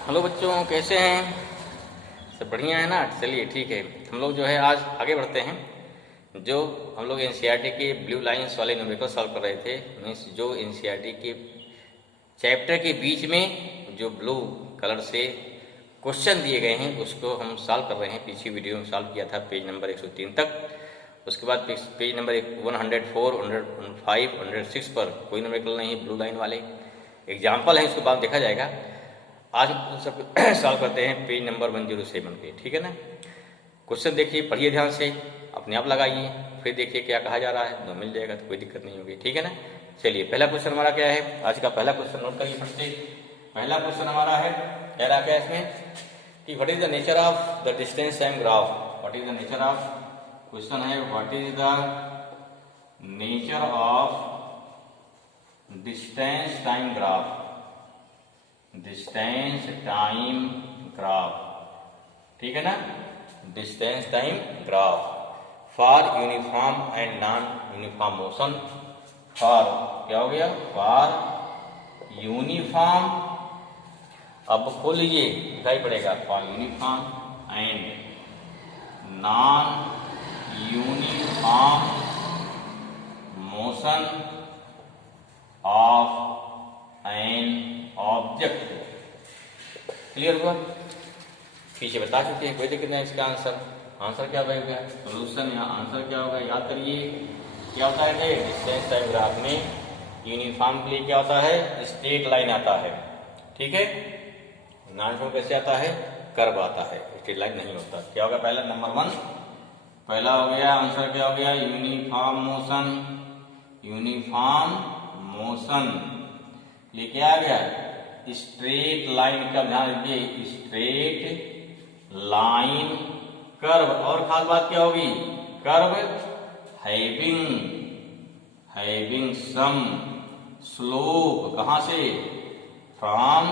Hello बच्चों, कैसे हैं? सब बढ़िया है ना? चलिए ठीक है। हम लोग जो है आज आगे बढ़ते हैं। जो हम लोग एनसीईआरटी के ब्लू लाइंस वाले न्यूमेरिकल सॉल्व कर रहे थे, मीन्स जो एनसीईआरटी के चैप्टर के बीच में जो ब्लू कलर से क्वेश्चन दिए गए हैं उसको हम सॉल्व कर रहे हैं। पीछे वीडियो में सॉल्व किया था पेज नंबर 103 तक। उसके बाद पेज नंबर 104, 105, 106 पर कोई न्यूमेरिकल नहीं है, ब्लू लाइन वाले एग्जाम्पल हैं, उसके बाद देखा जाएगा। आज हम सब सॉल्व करते हैं पेज नंबर 107 पे, ठीक है ना। क्वेश्चन देखिए, पढ़िए ध्यान से, अपने आप लगाइए, फिर देखिए क्या कहा जा रहा है, तो मिल जाएगा, तो कोई दिक्कत नहीं होगी, ठीक है ना। चलिए, पहला क्वेश्चन हमारा क्या है? आज का पहला क्वेश्चन नोट करिए फट से। पहला क्वेश्चन हमारा है, कह रहा क्या इसमें कि what is the nature of the distance time graph. What is the nature of, question है what is the nature of distance time graph. Distance time graph, ठीक है ना। Distance time graph for uniform and non uniform motion. For क्या हो गया? For uniform, अब खोलिए दिखाई पड़ेगा, for uniform and non uniform motion of an object. Clear हुआ? पीछे बता चुके हैं, कोई दिक्कत नहीं। इसका आंसर क्या होगा? सोल्यूशन या आंसर क्या होगा? याद करिए क्या होता है डिस्टेंस टाइम ग्राफ में। यूनिफॉर्म के लिए क्या होता है? स्ट्रेट लाइन आता है, ठीक है। नॉन यूनिफॉर्म कैसे आता है? कर्व आता है, स्ट्रेट लाइन नहीं होता। क्या होगा? पहला नंबर 1 पहला हो गया, आंसर क्या हो गया? Uniform motion. यूनिफॉर्म मोशन ये क्या आ गया? स्ट्रेट लाइन का ध्यान रखिए, स्ट्रेट लाइन कर्व। और खास बात क्या होगी? Curve having some slope. कहां से? From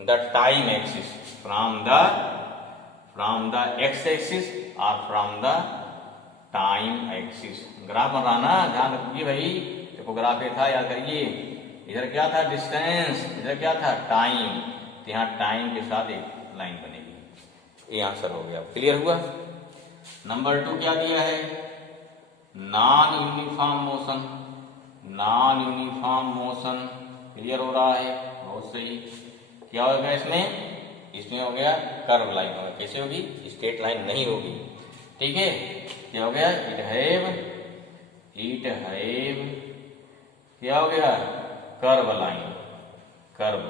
the time axis, from the x axis और from the time axis. Graph बन रहा ना, ध्यान रखिए भाई। ग्राफ ये था, याद करिए, इधर क्या था? डिस्टेंस, इधर क्या था? टाइम। तो यहाँ टाइम के साथ एक लाइन बनेगी। ये आंसर हो गया। क्लियर हुआ? नंबर 2 क्या दिया है? Non uniform motion. Non uniform motion clear हो रहा है, बहुत सही। क्या होगा इसमें? इसमें हो गया कर्व लाइन होगा। कैसे होगी? स्ट्रेट लाइन नहीं होगी, ठीक है। क्या हो गया? इट हैव क्या हो गया? कर्व लाइन, कर्व,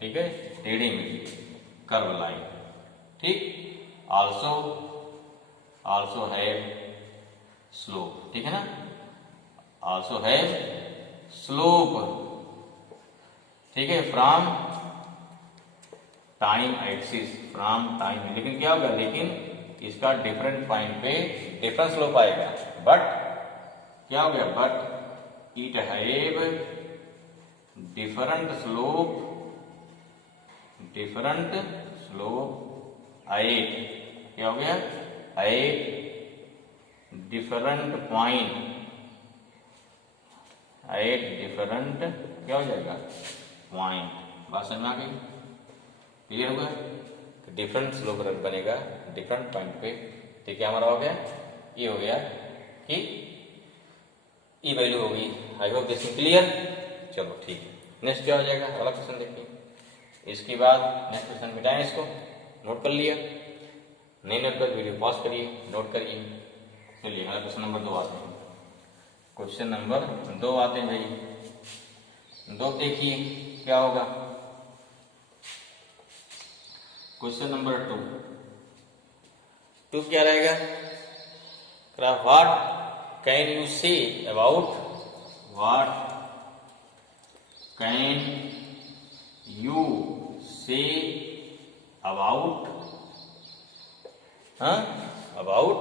ठीक है, टेढ़ी मेढ़ी कर्व लाइन, ठीक। आल्सो हैव स्लोप, ठीक है ना। आल्सो हैव स्लोप, ठीक है, from time axis, from time. लेकिन क्या होगा? लेकिन इसका डिफरेंट पॉइंट पे डिफरेंट स्लोप आएगा। बट क्या हो गया? But it have different slope eight, क्या हो गया? At different point, at different क्या हो जाएगा? पॉइंट। बात समझ में आ गई? क्लियर होगा? तो डिफरेंट स्लोप बनेगा डिफरेंट पॉइंट पे। तो क्या हमारा हो गया? ये हो गया कि ई वैल्यू होगी। आई होप दिस इज क्लियर। चलो ठीक है, नेक्स्ट क्या हो जाएगा? अगला क्वेश्चन देखिए। इसके बाद नेक्स्ट क्वेश्चन मिटाएं, इसको नोट कर लिया, नहीं नोट कर वीडियो पॉज करिए, नोट करिए। चलिए अगला क्वेश्चन नंबर 2 आते हैं। क्वेश्चन नंबर 2 आते हैं भाई। 2 देखिए क्या होगा। क्वेश्चन नंबर 2 क्या रहेगा? What can you say about, what can you say about about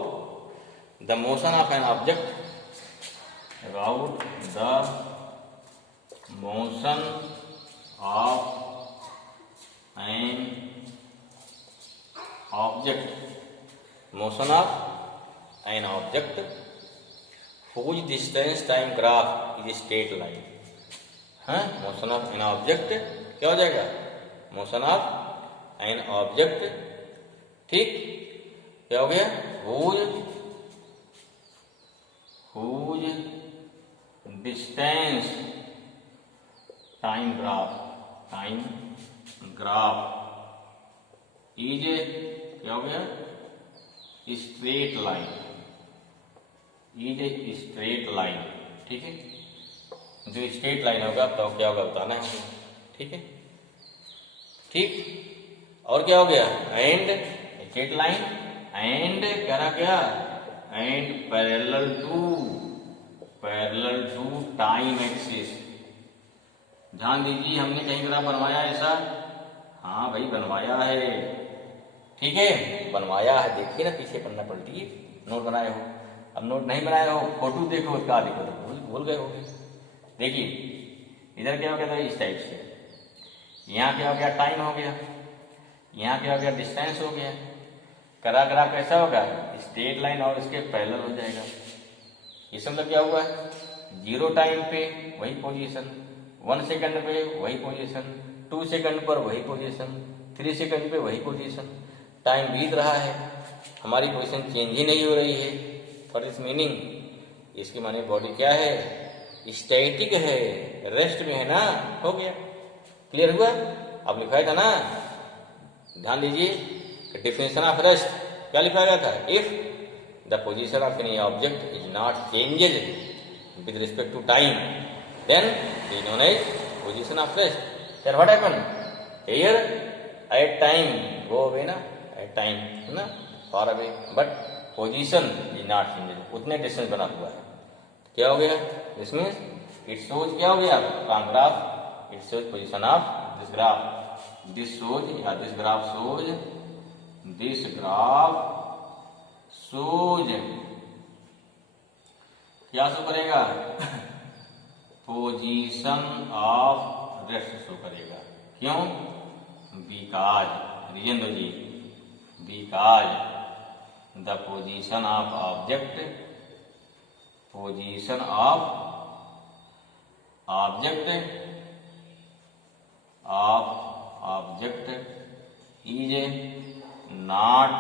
the motion of an object, about the motion of an object, motion of an object whose distance time graph is straight line, हाँ, motion of an object क्या हो जाएगा, motion of an object, ठीक, क्या हो गया, whose distance time graph is क्या हो गया, straight line, is a straight line, ठीक है, जो स्ट्रेट लाइन होगा तो क्या होगा बताना है, ठीक है, ठीक, और क्या हो गया, एंड स्ट्रेट लाइन एंड कह रहा क्या, and parallel to time axis. ध्यान दीजिए, हमने कहीं ग्राफ बनवाया ऐसा, हाँ भाई बनवाया है, ठीक है, बनवाया है, देखिए ना पीछे पन्ना पलटिए, नोट बनाए हो, अब नोट नहीं बनाए हो फोटो देखो उसका, देखो तो भूल गए होगे। देखिए इधर क्या हो गया था, इस टाइप से, यहाँ क्या हो गया, टाइम हो गया, यहाँ क्या हो गया, डिस्टेंस हो गया, करा ग्राफ कैसा होगा, स्ट्रेट लाइन और इसके पैरेलल हो जाएगा। इस मतलब क्या हुआ, 0 टाइम पे वही पोजीशन, 1 सेकंड पे वही पोजीशन, 2 सेकंड पर वही पोजीशन, 3 सेकंड पे वही पोजीशन, टाइम बीत रहा है, हमारी पोजीशन चेंज ही नहीं हो रही है। फॉर दिस मीनिंग, इसके माने बॉडी क्या है, स्टैटिक है, रेस्ट में है ना, हो गया, क्लियर हुआ, अब लिखाया था ना, ध्यान दीजिए, डिफिनेशन ऑफ रेस्ट क्या लिखा गया था, if the position of any object is not changes with respect to time then it is known as position of rest. Then what happen here, at time go away ना, at time है ना, far away, but position is not changes, उतने distance बना हुआ है, क्या हो गया, दिस मीन्स इट शोज क्या हो गया, graph, it shows position of this graph, this shows या this graph shows, this graph shows क्या शो करेगा, पोजीशन ऑफ रेस्ट शो करेगा, क्यों, बिकॉज, रीजन दो जी, because the position of object, position of object is not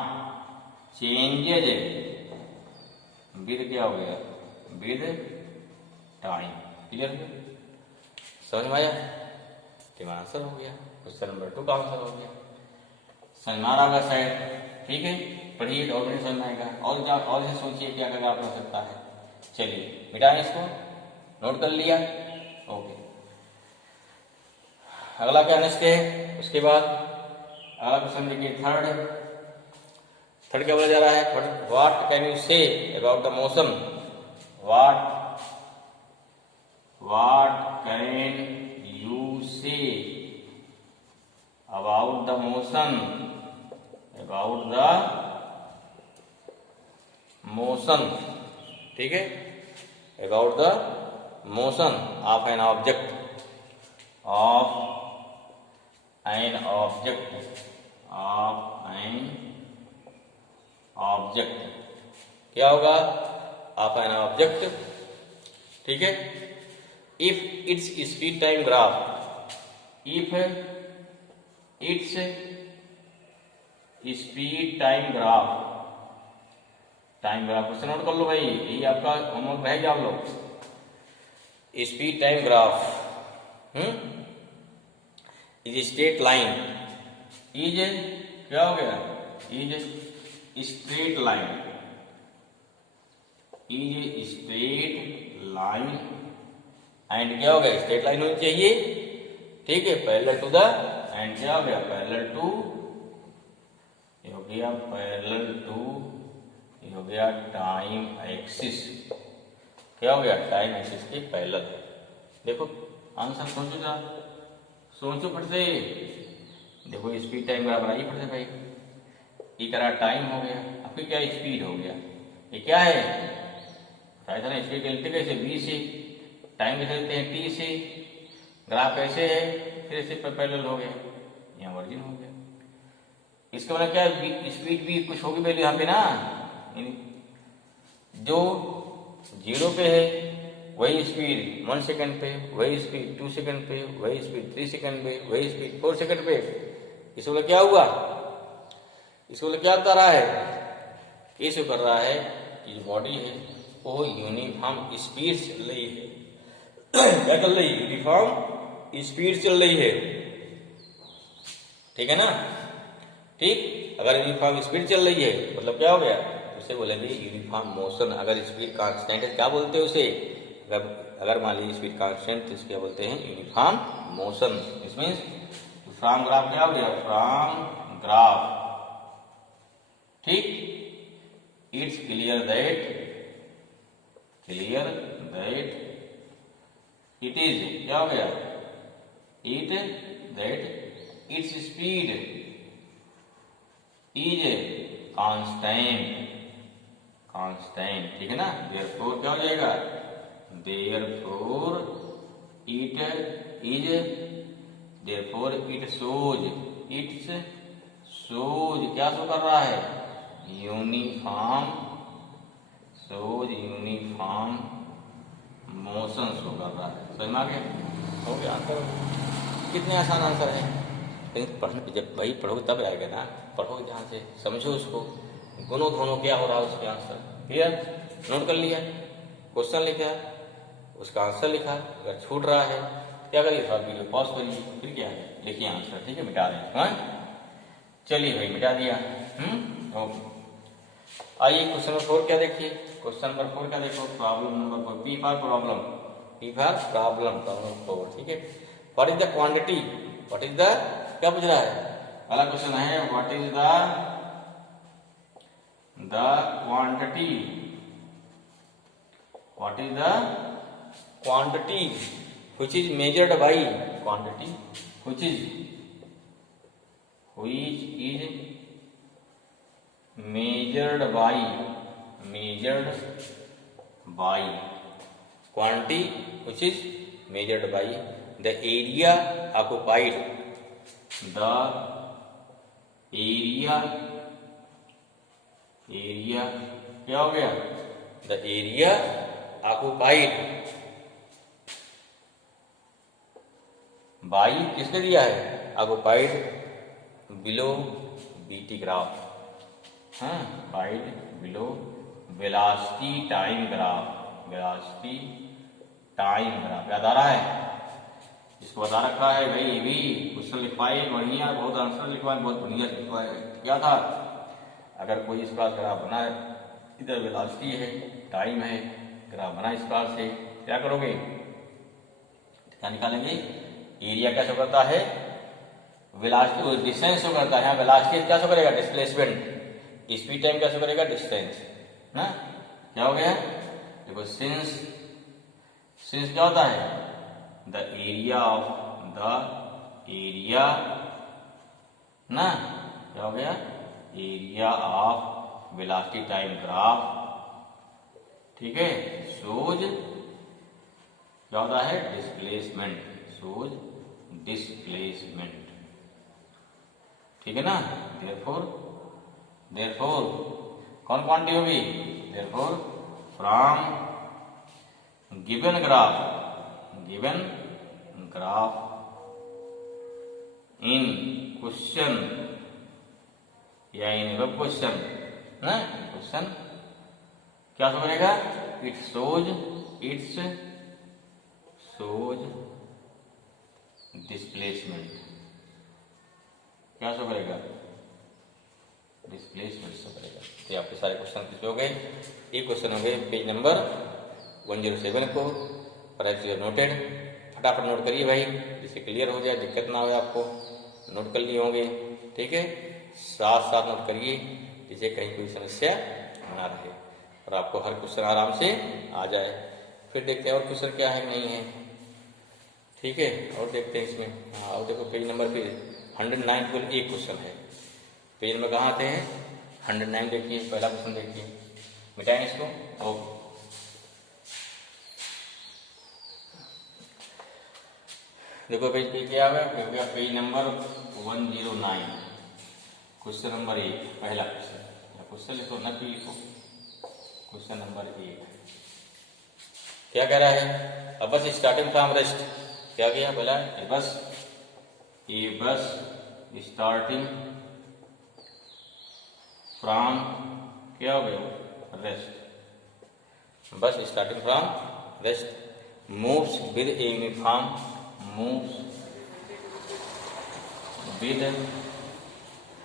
changes with क्या हो गया, विद टाइम, क्लियर हो गया, समझ में आया, टीमा आंसर हो गया, क्वेश्चन नंबर 2 का आंसर हो गया, समझ में आ रहा होगा शायद, ठीक है, पढ़िए और भी समझ में आएगा, और इसे सोचिए क्या क्या आप हो सकता है, चलिए मिटाएं इसको, नोट कर लिया, ओके, अगला क्या नेक्स्ट है, उसके बाद अगला क्वेश्चन देखिए, थर्ड क्या बोला जा रहा है, what can you say about the motion, what can you say about the motion, ठीक है, about the motion of an object, क्या होगा, ऑफ एन ऑब्जेक्ट, ठीक है, if its speed time graph, if its speed time graph question note कर लो भाई, यही आपका होमवर्क रहेगा आप लोग, speed time graph is straight line, is क्या हो गया, is straight line, is straight line and क्या हो गया, स्ट्रेट लाइन होनी चाहिए, ठीक है, पैरेलल टू द, एंड क्या हो गया, पैरेलल टू, ये हो गया पैरेलल टू, ये हो गया टाइम एक्सिस, क्या हो गया, टाइम एक्सिस के पैरेलल, देखो आंसर सोचो जरा, सोचो फट से, देखो स्पीड टाइम बराबर आई फट से भाई, ये करा टाइम हो गया, आपकी क्या स्पीड हो गया, ये क्या है, बताया था ना, स्पीड चलते कैसे, बी से, टाइम कैसे चलते हैं, टी से, ग्राफ कैसे है, फिर इसे पैरेलल हो गया, यहाँ वर्जिन हो गया, इसका मतलब क्या है, स्पीड भी कुछ होगी वैल्यू यहाँ पे ना, जो 0 पे है वही स्पीड 1 सेकंड पे, वही स्पीड 2 सेकंड पे, वही स्पीड 3 सेकंड पे, वही स्पीड 4 सेकंड पे। इसको क्या हुआ, इसको क्या बता रहा है, इसको कर रहा है कि जो बॉडी है वो यूनिफॉर्म स्पीड चल रही है। क्या चल रही है, यूनिफॉर्म स्पीड चल रही है, ठीक है ना। ठीक, अगर यूनिफॉर्म स्पीड चल रही है मतलब क्या हो गया, उसे बोलेंगे यूनिफॉर्म मोशन। अगर स्पीड कांस्टेंट है क्या बोलते हैं उसे, अगर मान लीजिए स्पीड कांस्टेंट तो इसको बोलते हैं यूनिफॉर्म मोशन। इसमें फ्रॉम ग्राफ क्या हो गया, फ्रॉम ग्राफ। ठीक, it's clear that it is, क्या हो गया, it that its speed is constant, ठीक है ना। देयरफॉर क्या हो जाएगा, therefore it is, therefore it shows, it's shows क्या शो कर रहा है, uniform, shows uniform motion show कर रहा है। समझ में आ गया, हो गया आंसर। कितने आसान आंसर है, लेकिन पढ़ने जब भाई पढ़ोगे तब आएगा ना, पढ़ोगे ध्यान से, समझो उसको, गुणों धोनों क्या हो रहा है उसके आंसर। क्लियर, नोट कर लिया, क्वेश्चन लिखा, उसका आंसर लिखा, अगर छूट रहा है क्या करिए, थोड़ा वीडियो पॉज करिए, फिर क्या लिखिए आंसर, ठीक है, मिटा दें। हाँ चलिए भाई मिटा दिया। ओके, आइए क्वेश्चन नंबर 4 क्या देखिए, क्वेश्चन नंबर 4 क्या देखो, problem number 4, P for problem, P for problem, problem 4, ठीक है। What is the quantity, what is the, क्या पूछ रहा है, पहला क्वेश्चन है what is the quantity, what is the quantity which is measured by, quantity which is measured by quantity which is measured by the area occupied, the area क्या हो गया, the area occupied by, किसने दिया है, occupied below BT graph, हाँ बाइट below velocity time graph, velocity time graph याद आ रहा है, इसको बता रखा है भाई, ये भी क्वेश्चन लिखवाए बढ़िया, बहुत आंसर लिखवाए, बहुत बढ़िया लिखवाए। क्या था, अगर कोई इस प्रकार ग्राफ बना है, इधर वेलोसिटी है, टाइम है, ग्राफ बना इस प्रकार से, क्या करोगे, क्या निकालेंगे, एरिया क्या शो करता है, वेलोसिटी डिस्टेंस शो करता है, वेलोसिटी क्या शो करेगा, डिस्प्लेसमेंट, स्पीड टाइम क्या शो करेगा, डिस्टेंस ना। क्या हो गया, देखो सिंस क्या होता है, the area of, the area ना, क्या हो गया, area of velocity time graph, ठीक है, शोज क्या होता है, डिस्प्लेसमेंट, शोज डिस्प्लेसमेंट, ठीक है ना। देयरफॉर कौन क्वांटिटी होगी, therefore from given graph in question या इन वेब क्वेश्चन ना, क्वेश्चन क्या शो करेगा, इट्स शोज डिस्प्लेसमेंट, क्या शो करेगा, डिस्प्लेसमेंट शो करेगा। तो आपके सारे क्वेश्चन किस पे हो गए, ये क्वेश्चन हो गए पेज नंबर 107 को, प्राइस नोटेड, फटाफट नोट करिए भाई, जिससे क्लियर हो जाए, दिक्कत ना हो आपको, नोट कर लिए होंगे, ठीक है, साथ साथ नोट करिए, जिससे कहीं कोई समस्या ना रहे और आपको हर क्वेश्चन आराम से आ जाए। फिर देखते हैं और क्वेश्चन क्या है नहीं है, ठीक है, और देखते हैं इसमें। हाँ और देखो पेज नंबर फिर 109 केवल एक क्वेश्चन है, पेज नंबर कहाँ आते हैं, 109 देखिए, पहला क्वेश्चन देखिए, मिटाएं इसको। ओके, देखो पेज पे क्या हुआ, पेज नंबर 109, क्वेश्चन नंबर 1, पहला क्वेश्चन लिखो, न लिखो, क्वेश्चन नंबर 1, क्या कह रहा है, अब बस स्टार्टिंग फ्रॉम रेस्ट, क्या किया पहला ए बस स्टार्टिंग फ्रॉम क्या हो गया रेस्ट, बस starting from rest, moves with a uniform, moves with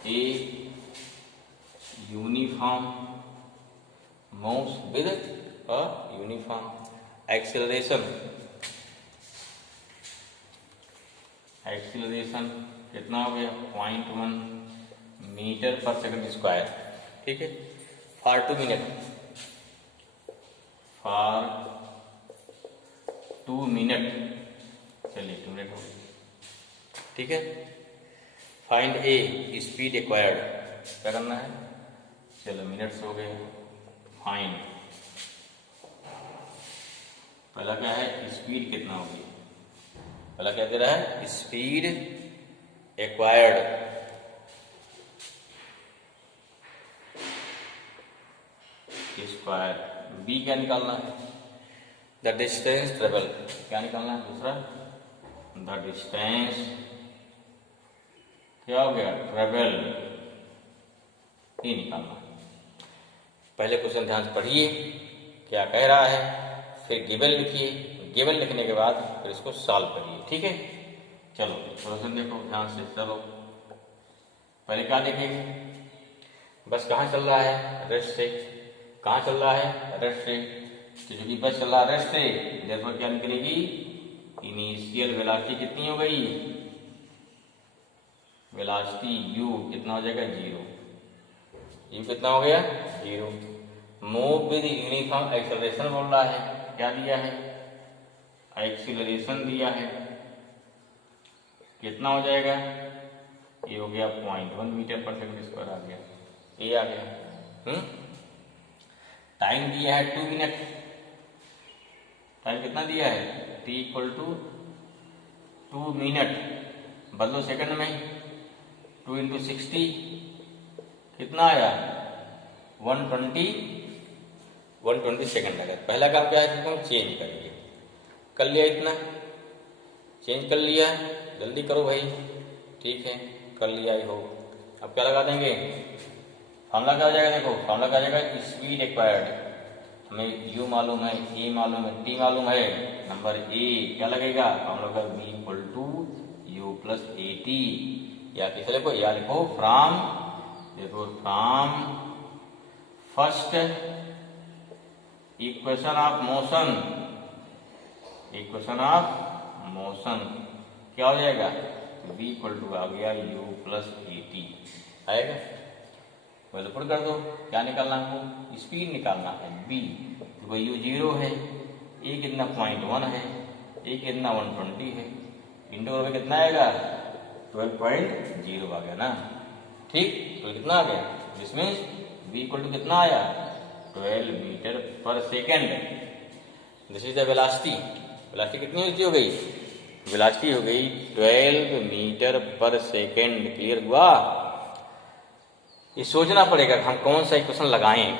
a uniform, moves with a uniform acceleration, acceleration कितना हो गया 0.1 मीटर पर सेकंड स्क्वायर, ठीक है, फॉर 2 मिनट, फॉर 2 मिनट, चलिए 2 मिनट हो गया, ठीक है। फाइंड ए स्पीड एक्वायर्ड, क्या करना है, चलो मिनट्स हो गए, फाइंड पहला क्या है स्पीड कितना होगी, पहला क्या दे रहा है स्पीड एक्वायर्ड, स्क्वायर, बी क्या निकालना है द डिस्टेंस ट्रेवल, क्या निकालना है दूसरा द डिस्टेंस क्या हो गया ट्रेवल, ये निकालना है। पहले क्वेश्चन ध्यान से पढ़िए क्या कह रहा है, फिर गिवन लिखिए, गिवन लिखने के बाद फिर इसको सॉल्व करिए, ठीक है। चलो क्वेश्चन देखो ध्यान से, चलो पहले क्या देखेंगे, बस कहाँ चल रहा है रेस्ट से, कहाँ चल रहा है रेस्ट से, तो जो बस चल रहा है रेस्ट से, देखो क्या निकलेगी इनिशियल वेलोसिटी कितनी हो गई, वेलोसिटी u कितना हो जाएगा 0, u कितना हो गया 0, मूव विद यूनिफॉर्म एक्सेलरेशन बोल रहा है, क्या दिया है एक्सीलरेशन दिया है, कितना हो जाएगा ये हो गया 0.1 मीटर पर सेकंड स्क्वायर आ गया, ये आ गया। टाइम दिया है 2 मिनट, टाइम कितना दिया है t इक्वल टू 2 मिनट, बदलो सेकंड में, 2 इंटू 60 कितना आया 120 सेकंड लगा। पहला काम क्या है हम चेंज करेंगे, कर लिया इतना, चेंज कर लिया, जल्दी करो भाई, ठीक है कर लिया ही हो। अब क्या लगा देंगे, फॉर्मूला क्या हो जाएगा, देखो फॉर्मूला क्या हो जाएगा स्पीड एक्वायर्ड, हमें u मालूम है, a मालूम है, t मालूम है, नंबर a क्या लगेगा फॉर्मूला का v equal to u plus a t, या किसे लिखो या लिखो फ्रॉम, देखो from first equation of motion, equation of motion क्या हो जाएगा v इक्वल टू आ गया u प्लस ए टी आएगा। पहले पुट कर दो, क्या निकालना है हमको स्पीड निकालना है b, देखो u 0 है, a कितना 0.1 है, a कितना 120 है, इंटू में कितना आएगा 12.0 आ गया ना, ठीक, तो कितना आ गया, this means v equal to कितना आया 12 metre per second, this is the velocity, velocity कितनी हो गई, वेलोसिटी हो गई 12 मीटर पर सेकेंड, क्लियर हुआ। ये सोचना पड़ेगा हम कौन सा इक्वेशन लगाएं,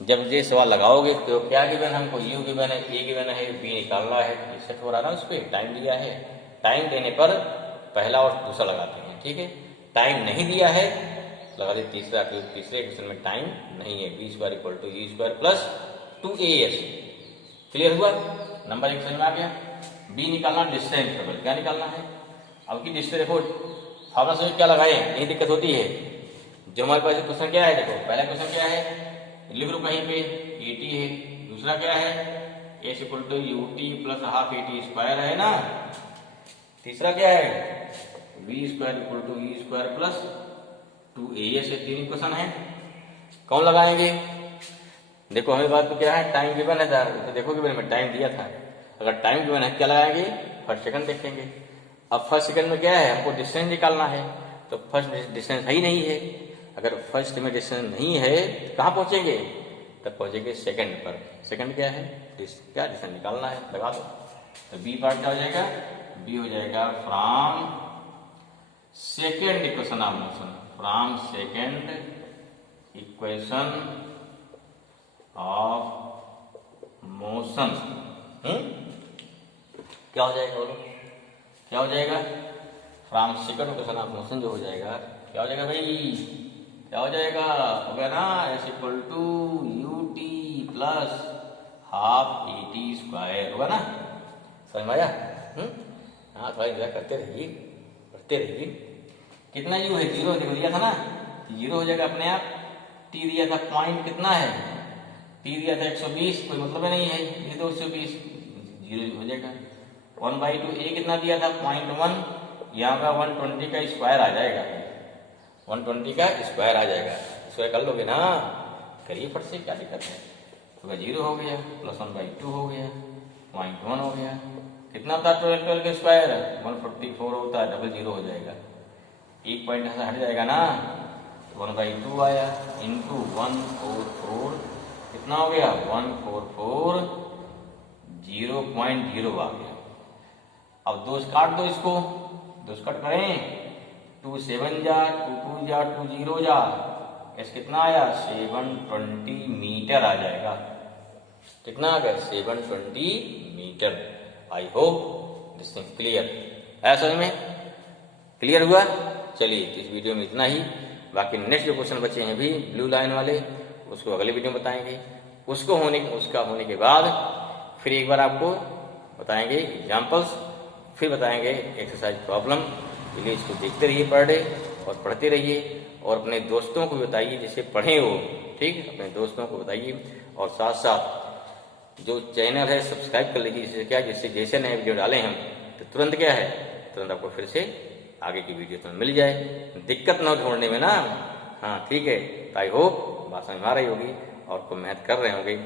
जब ये सवाल लगाओगे तो क्या गिवन हमको u गिवन है, a गिवन है, b निकालना है, सेट हो रहा ना, उस पर टाइम दिया है, टाइम देने पर पहला और दूसरा लगाते हैं, ठीक है, टाइम नहीं दिया है लगा दे तीसरा, क्योंकि तीसरे इक्वेशन में टाइम नहीं है, b square equal to u square plus 2as, clear हुआ, नंबर एक समझ में आ गया। b निकालना डिस्टेंस ट्रेवल, क्या निकालना है, अब की डिस्टेंस देखो फार्मूला से क्या लगाए, यही दिक्कत होती है, जो हमारे पास क्वेश्चन क्या है, देखो पहला क्वेश्चन क्या है लिख लो कहीं पे ए टी है, दूसरा क्या है s equal to u t plus half a t square है ना, तीसरा क्या है v square equal to e square plus 2as है, तीन इक्वेशन है, कौन लगाएंगे, देखो हमें बात तो क्या है टाइम गिवन है, तो देखो गिवन में टाइम दिया था, अगर टाइम गिवन है क्या लगाएंगे फर्स्ट सेकंड देखेंगे, अब फर्स्ट सेकंड में क्या है हमको डिस्टेंस निकालना है, तो फर्स्ट डिस्टेंस है ही नहीं है, अगर फर्स्ट में डिस्टेंस नहीं है तो कहाँ पहुंचेंगे, तब पहुंचेंगे सेकंड पर, सेकंड क्या है क्या डिस्टेंस निकालना है, लगा दो, तो बी पार्ट क्या हो जाएगा, बी हो जाएगा from second equation of motion, from second equation of motion क्या हो जाएगा बोलो, क्या हो जाएगा? From second equation of motion जो हो जाएगा, क्या हो जाएगा भाई? क्या हो जाएगा? हो गया ना, s equal to u t plus half a t square, होगा ना? समझ में आया? हाँ, थोड़ा इंतजार करते रहिए, पढ़ते रहिए। कितना यू है? 0 देखो दिया था ना, 0 हो जाएगा अपने आप। टी दिया था, पॉइंट कितना है? टी दिया था 120, कोई मतलब नहीं है, ये तो 120, 0 हो जाएगा। 1/2 ए कितना दिया था? 0.1, यहाँ का 120 का स्क्वायर आ जाएगा, 120 का स्क्वायर आ जाएगा। स्क्वायर कर लोगे ना, करिए फट से, क्या दिक्कत है? तो 0 हो गया, प्लस 1/2 हो गया, 0.1 हो गया। कितना था 12 का स्क्वायर? 144 होता है, डबल 0 हो जाएगा, एक पॉइंट ऐसा हट जाएगा ना, तो 1/2 आया इंटू 144, कितना हो गया? 144, 0.0 आ गया। अब 2 काट दो इसको, 2 कट करें, 2 7 जा, 2 2 जा, 2 0 जा, ऐसे कितना आया? 720 मीटर आ जाएगा। कितना आ गया? 720 metre. I hope this thing clear है, समझ में? क्लियर हुआ? चलिए, इस वीडियो में इतना ही। बाकी नेक्स्ट जो क्वेश्चन बचे हैं भी ब्लू लाइन वाले, उसको अगले वीडियो में बताएंगे। उसका होने के बाद फिर एक बार आपको बताएंगे एग्जाम्पल्स, फिर बताएंगे एक्सरसाइज प्रॉब्लम। इसलिए इसको देखते रहिए पर डे, और पढ़ते रहिए, और अपने दोस्तों को बताइए जिससे पढ़ें वो, ठीक? अपने दोस्तों को बताइए, और साथ साथ जो चैनल है सब्सक्राइब कर लीजिए। जिससे क्या, जिससे जैसे नए वीडियो डालें हम तो तुरंत क्या है, तुरंत आपको फिर से आगे की वीडियो तो मिल जाए, दिक्कत ना हो ढूंढने में ना। हाँ ठीक है, तो आई होप बात समझ में आ रही होगी और को मेहनत कर रहे होंगे।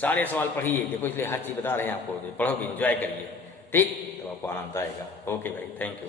सारे सवाल पढ़िए, देखो इसलिए हर चीज़ बता रहे हैं आपको, पढ़ोगे, एंजॉय करिए, ठीक? तो आपको आनंद आएगा। ओके भाई, थैंक यू।